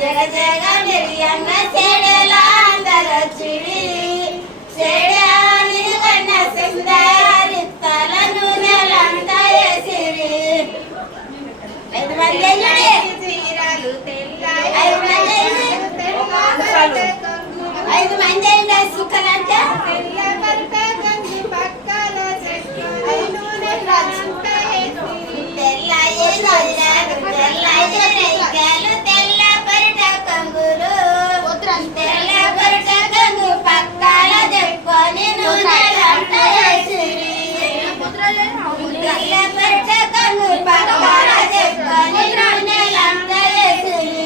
జగ జగ మెరియంగ చెడెలా అందరొచ్చిరి చెడెని కన్న సుందరి తల నూనెలంతా వేసిరి 5 మంది చీరలు తెల్లాయి 5 మంది అయిన సుఖలంటే తెల్ల పరుట గంజి పక్కల చెట్టు నూనె రంచుట వేసిరి తెల్లాయి రోజులు తెల్లాయి రైకాలు తెల్ల పరుట కంగులు తెల్ల పరుట కంగు పక్కల చెప్పుకొని నూనెలంతా వేసిరి తెల్ల పరుట కంగు పక్కల చెప్పుకొని నూనెలంతా వేసిరి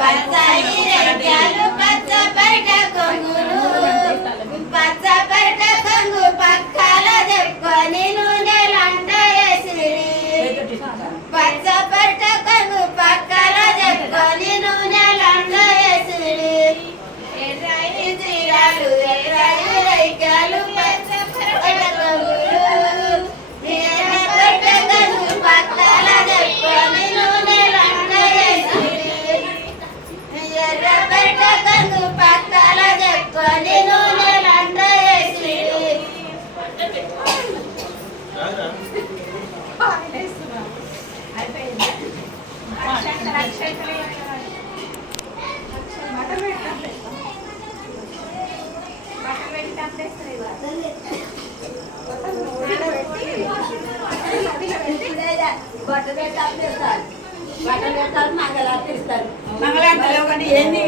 పచ్చని రైకాలు పచ్చ పరుట కొంగులు పచ్చ పరుట కొంగు పక్కల చెప్పుకొని నూనెలంతా వేసిరి పచ్చ పరుట కొంగు పక్కల చెప్పుకొని నూనెలంతా వేసిరి ఎర్రని చీరలు ఎర్రని రైకాలు పచ్చ పరుట కొంగులు ఎర్ర పరుట కొంగు పక్కల చెప్పుకొని నూనెలంతా వేసిరి ఎర్ర పరుట కొంగు పక్కల చెప్పుకొని నూనెలంతా వేసిరి బట్టలు పెట్టాలి మంగళార్తి ఇస్తారు మంగళార్తి ఏంది